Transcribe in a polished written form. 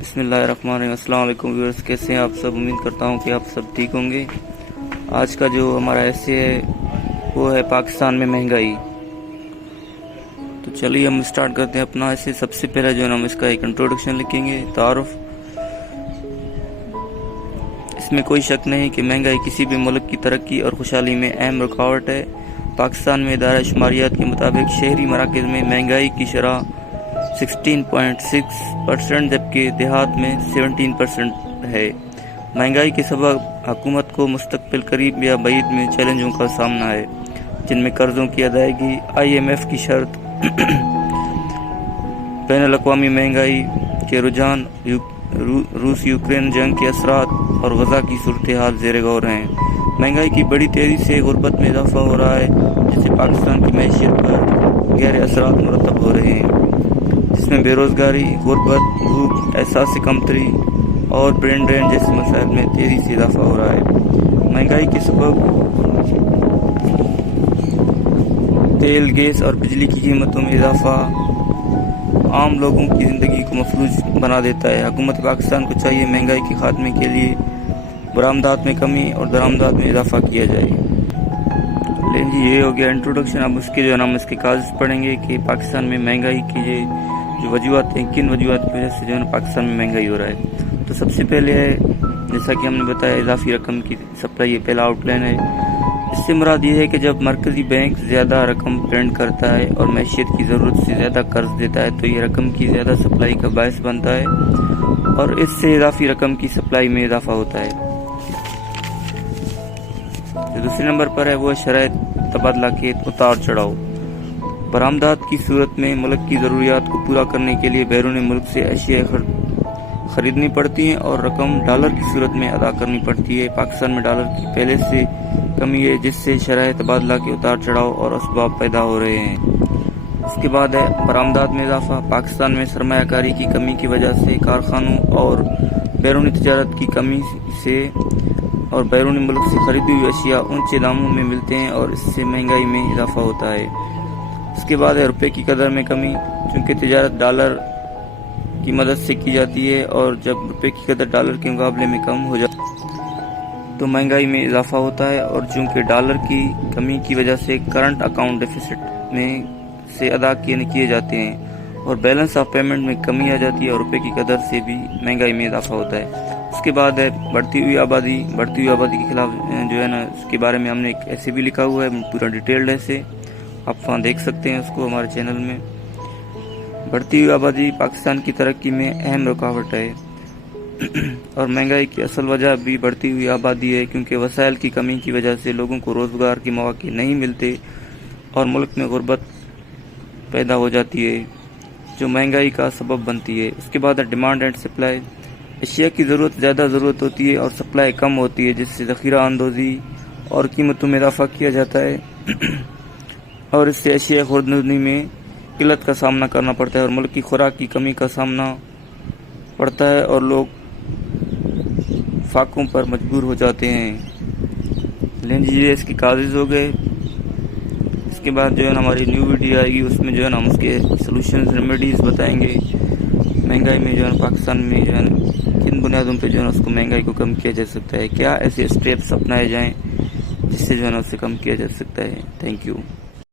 بسم اللہ الرحمن الرحیم۔ السلام علیکم ویورز، کیسے ہیں آپ سب؟ امید کرتا ہوں کہ آپ سب ٹھیک ہوں گے۔ آج کا جو ہمارا ایسے ہے وہ ہے پاکستان میں مہنگائی۔ تو چلیے ہم سٹارٹ کرتے ہیں اپنا ایسے۔ سب سے پہلے جو ہے ہم اس کا ایک انٹروڈکشن لکھیں گے، تعارف۔ اس میں کوئی شک نہیں کہ مہنگائی کسی بھی ملک کی ترقی اور خوشحالی میں اہم رکاوٹ ہے۔ پاکستان میں ادارہ شماریات کے مطابق شہری مراکز میں مہنگائی کی شرح 16.6% جبکہ دیہات میں 17% ہے۔ مہنگائی کے سبب حکومت کو مستقبل قریب یا بعید میں چیلنجوں کا سامنا ہے، جن میں قرضوں کی ادائیگی، IMF کی شرط، بین الاقوامی مہنگائی کے رجحان، روس یوکرین جنگ کے اثرات اور غزہ کی صورتحال زیر غور ہیں۔ مہنگائی کی بڑی تیزی سے غربت میں اضافہ ہو رہا ہے، جس سے پاکستان کی معیشت پر گہرے اثرات مرتب ہو رہے ہیں، جس میں بے روزگاری، غربت، بھوک، احساس کمتری اور برین ڈرین جیسے مسائل میں تیزی سے اضافہ ہو رہا ہے۔ مہنگائی کے سبب تیل، گیس اور بجلی کی قیمتوں میں اضافہ عام لوگوں کی زندگی کو مفلوج بنا دیتا ہے۔ حکومت پاکستان کو چاہیے مہنگائی کے خاتمے کے لیے برآمدات میں کمی اور درآمدات میں اضافہ کیا جائے۔ لیکن یہ ہو گیا انٹروڈکشن۔ اب اس کے جو ہم اس کے کاز پڑھیں گے کہ پاکستان میں مہنگائی کی جو وجوہات ہیں، کن وجوہات کی وجہ سے جو ہے پاکستان میں مہنگائی ہو رہا ہے۔ تو سب سے پہلے ہے، جیسا کہ ہم نے بتایا، اضافی رقم کی سپلائی، یہ پہلا آؤٹ لائن ہے۔ اس سے مراد یہ ہے کہ جب مرکزی بینک زیادہ رقم پرنٹ کرتا ہے اور معیشت کی ضرورت سے زیادہ قرض دیتا ہے تو یہ رقم کی زیادہ سپلائی کا باعث بنتا ہے اور اس سے اضافی رقم کی سپلائی میں اضافہ ہوتا ہے۔ جو دوسرے نمبر پر ہے وہ شرائط تبادلہ کے اتار چڑھاؤ۔ برآمدات کی صورت میں ملک کی ضروریات کو پورا کرنے کے لیے بیرون ملک سے اشیاء خریدنی پڑتی ہیں اور رقم ڈالر کی صورت میں ادا کرنی پڑتی ہے۔ پاکستان میں ڈالر کی پہلے سے کمی ہے، جس سے شرح تبادلہ کے اتار چڑھاؤ اور اسباب پیدا ہو رہے ہیں۔ اس کے بعد ہے برآمدات میں اضافہ۔ پاکستان میں سرمایہ کاری کی کمی کی وجہ سے کارخانوں اور بیرونی تجارت کی کمی سے اور بیرون ملک سے خریدی ہوئی اشیاء اونچے داموں میں ملتے ہیں اور اس سے مہنگائی میں اضافہ ہوتا ہے۔ اس کے بعد ہے روپے کی قدر میں کمی۔ چونکہ تجارت ڈالر کی مدد سے کی جاتی ہے اور جب روپے کی قدر ڈالر کے مقابلے میں کم ہو جاتی ہے تو مہنگائی میں اضافہ ہوتا ہے، اور چونکہ ڈالر کی کمی کی وجہ سے کرنٹ اکاؤنٹ ڈیفیسٹ میں سے ادا کیے جاتے ہیں اور بیلنس آف پیمنٹ میں کمی آ جاتی ہے اور روپے کی قدر سے بھی مہنگائی میں اضافہ ہوتا ہے۔ اس کے بعد ہے بڑھتی ہوئی آبادی کے خلاف جو ہے نا، اس کے بارے میں ہم نے ایک ایسے بھی لکھا ہوا ہے، پورا ڈیٹیلڈ ایسے، آپ وہاں دیکھ سکتے ہیں اس کو ہمارے چینل میں۔ بڑھتی ہوئی آبادی پاکستان کی ترقی میں اہم رکاوٹ ہے اور مہنگائی کی اصل وجہ بھی بڑھتی ہوئی آبادی ہے، کیونکہ وسائل کی کمی کی وجہ سے لوگوں کو روزگار کے مواقع نہیں ملتے اور ملک میں غربت پیدا ہو جاتی ہے، جو مہنگائی کا سبب بنتی ہے۔ اس کے بعد ڈیمانڈ اینڈ سپلائی۔ اشیاء کی زیادہ ضرورت ہوتی ہے اور سپلائی کم ہوتی ہے، جس سے ذخیرہ اندوزی اور قیمتوں میں اضافہ کیا جاتا ہے اور اس سے اشیاء خوردنی میں قلت کا سامنا کرنا پڑتا ہے اور ملک کی خوراک کی کمی کا سامنا پڑتا ہے اور لوگ فاقوں پر مجبور ہو جاتے ہیں۔ یہ اس کے کازز ہو گئے۔ اس کے بعد جو ہے ہماری نیو ویڈیو آئے گی، اس میں جو ہے ہم اس کے سلوشنز، ریمیڈیز بتائیں گے۔ مہنگائی میں جو ہے پاکستان میں جو ہے کن بنیادوں پہ جو ہے اس کو مہنگائی کو کم کیا جا سکتا ہے، کیا ایسے اسٹیپس اپنائے جائیں جس سے جو ہے اسے کم کیا جا سکتا ہے۔ Thank you.